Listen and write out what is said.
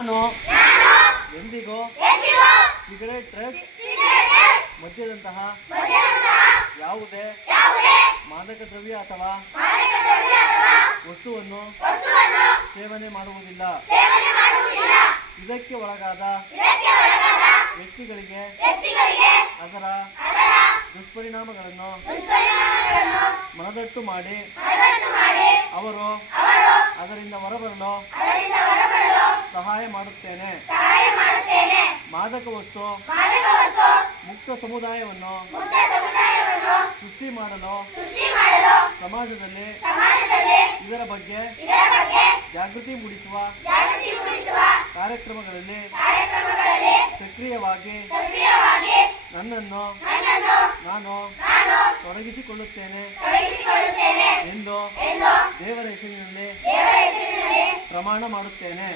ನಾನು ಎಂದಿಗೂ cigarette drugs ಮದ್ಯದಂತಹ ಯಾವುದೇ ಮಾದಕ ದ್ರವ್ಯ ಅಥವಾ ವಸ್ತುವನ್ನು ಸೇವನೆ ಮಾಡುವುದಿಲ್ಲ. ಇದಕ್ಕೆ ಒಳಗಾದ ವ್ಯಕ್ತಿಗಳಿಗೆ ಅದರ ದುಷ್ಪರಿಣಾಮಗಳನ್ನು ಮನದಟ್ಟು ಮಾಡಿ ಅವರು ಅದರಿಂದ ಹೊರಬರಲು ಸಹಾಯ ಮಾಡುತ್ತೇನೆ. ಮಾದಕ ವಸ್ತು ಮುಕ್ತ ಸಮುದಾಯವನ್ನು ಸೃಷ್ಟಿ ಮಾಡಲು ಸಮಾಜದಲ್ಲಿ ಇದರ ಬಗ್ಗೆ ಜಾಗೃತಿ ಮೂಡಿಸುವ ಕಾರ್ಯಕ್ರಮಗಳಲ್ಲಿ ಸಕ್ರಿಯವಾಗಿ ನನ್ನನ್ನು ನಾನು ತೊಡಗಿಸಿಕೊಳ್ಳುತ್ತೇನೆ ಎಂದು ದೇವರ ಹೆಸರಿನಲ್ಲಿ ಪ್ರಮಾಣ ಮಾಡುತ್ತೇನೆ.